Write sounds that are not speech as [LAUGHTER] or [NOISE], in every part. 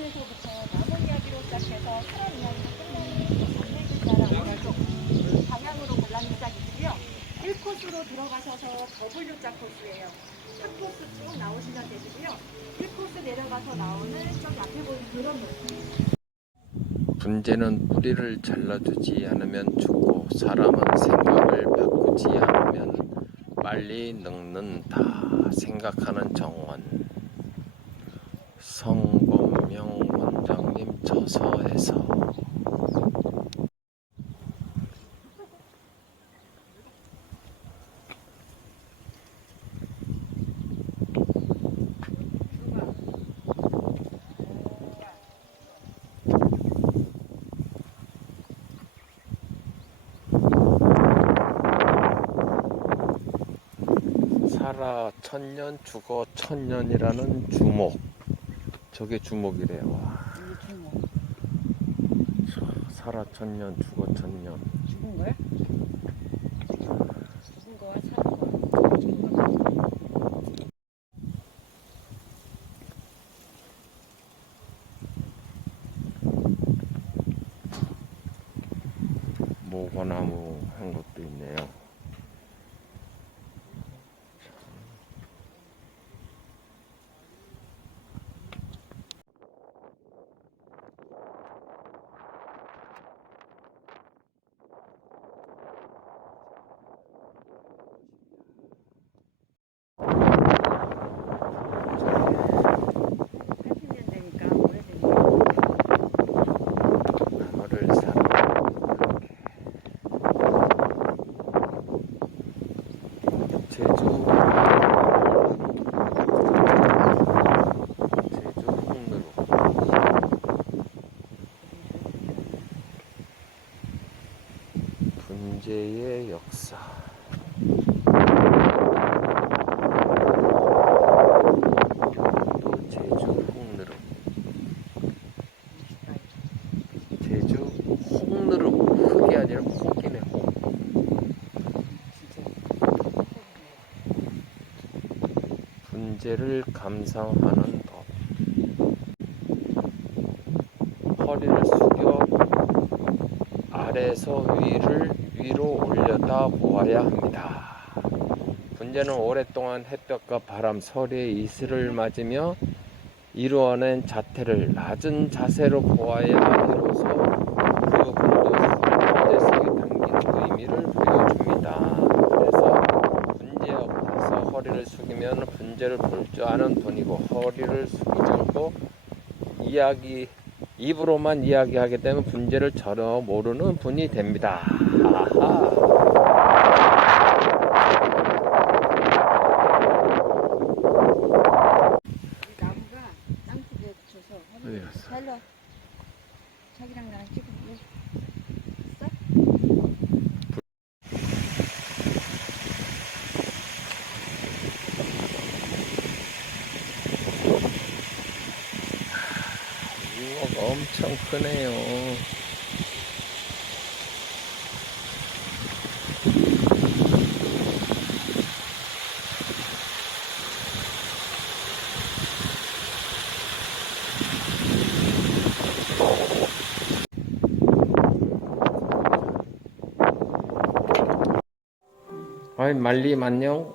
이야기에서부터 남은 이야기로 시작해서 사람 이야기로 끝나는 정맥을자랑 오른쪽 방향으로 관람 시작이고요. 1코스로 들어가셔서 W자 코스예요. 3코스 쭉 나오시면 되시고요. 1코스 내려가서 나오는 저기 앞에 보이는 그런 높이 분재는 뿌리를 잘라주지 않으면 죽고 사람은 생각을 바꾸지 않으면 빨리 늙는다 생각하는 정원 성범명 원장님 저서에서. 살아 천년 죽어 천년이라는 주목 저게 주목이래요 와. 사- 살아 천년 죽어 천년 죽은 거야? 죽은 거와 사는 거야? 죽은 거 모과나무 한 것도 있네요 팔십년 되니까 오래되니까 나무를 사러 이렇게 제주 제주 홍루로 분재의 역사. 또 제주 홍루로 제주 홍누름 흙이 아니라 혹이네 혹 분재를 감상하는 법. 허리를 숙여 아래에서 위를 위로 올려다 보아야 합니다 분재는 오랫동안 햇볕과 바람 서리의 이슬을 맞으며 이루어낸 자태를 낮은 자세로 보아야 비로소 그 공도 문제 속에 담긴 의미를 보여줍니다. 그래서 분재 옆에서 허리를 숙이면 분재를 볼 줄 아는 분이고 허리를 숙이지 않고 이야기 입으로만 이야기하게 되면 분재를 전혀 모르는 분이 됩니다. 아하. 나무가 땅속에 붙여서 어디 갔어? 살려 자기랑 나랑 찍고 있어? 잉어가 엄청 크네요. 아이 말림 안녕.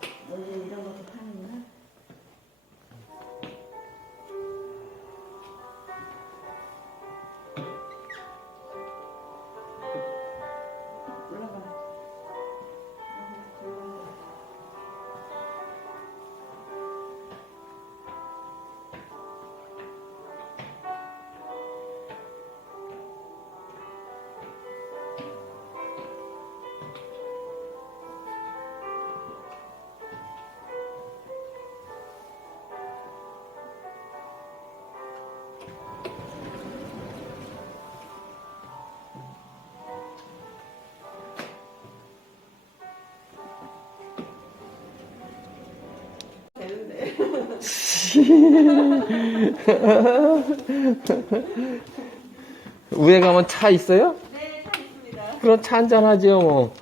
[LAUGHS] 위에 가면 차 있어요? 네, 다 있습니다. 그럼 차 한잔 하죠 뭐.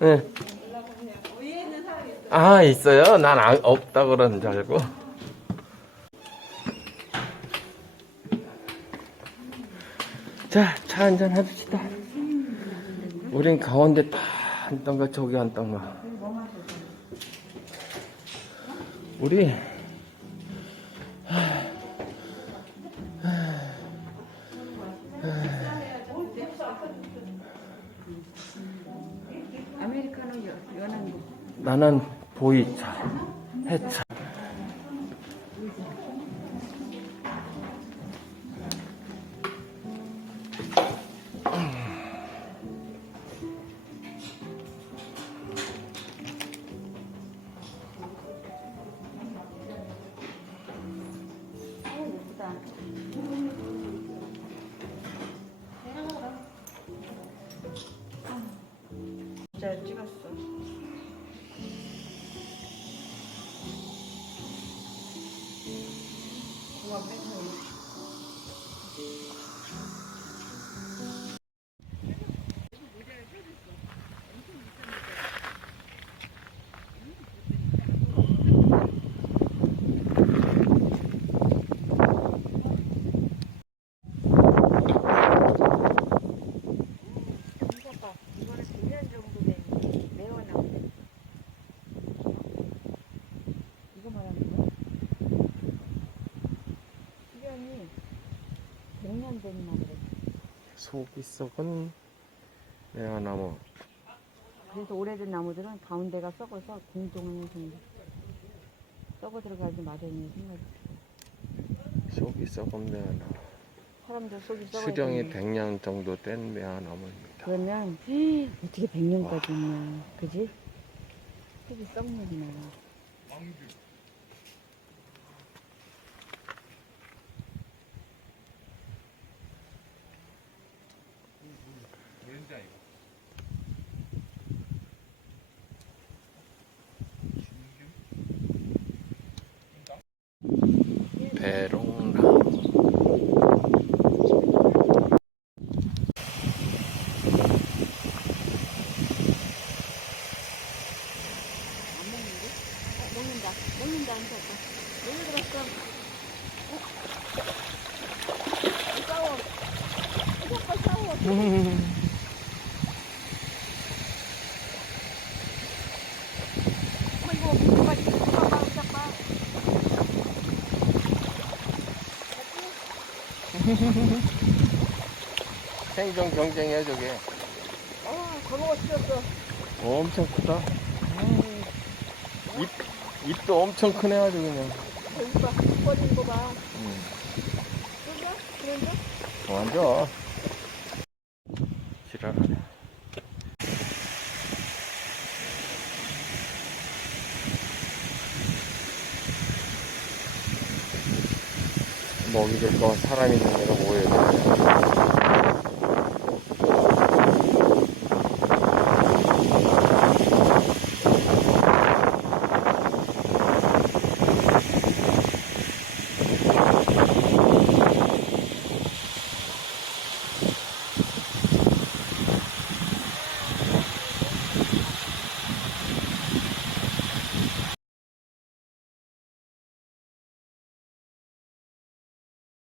네. 위에 있는 사람이 있어요. 아 있어요? 난 아- 없다 그러는 줄 알고. 자, 차 한잔 합시다. 우린 가운데 딱 앉던가 저기 앉던가. 우리 나는 보이차, 해차. 찍었어. 그만 뺏어. 이거 봐. 이거는 1년 정도 된 매워나무. 이거 말하는 거야? 1년이 100년 된 나무래. 속이 썩은 매화나무. 그래서 오래된 나무들은 가운데가 썩어서 공동을 생겨. 썩어 들어가지 마련이 생각이. 속이 썩은 매화나무. 사람들 속이 썩어. 수령이 100년 정도 된 매화나무입니다. 그러면 어떻게 100년까지 있냐. 그지? 속이 썩는구나. eram 생존 경쟁이야 저게. 어, 걸어가 튀었어. 어, 엄청 크다. 입 입도 엄청 크네 아주 그냥. 오빠 버리는 거 봐. 음. 그런가? 그런가? 완전 지 먹이 될거 사람이 있는 데로 모여야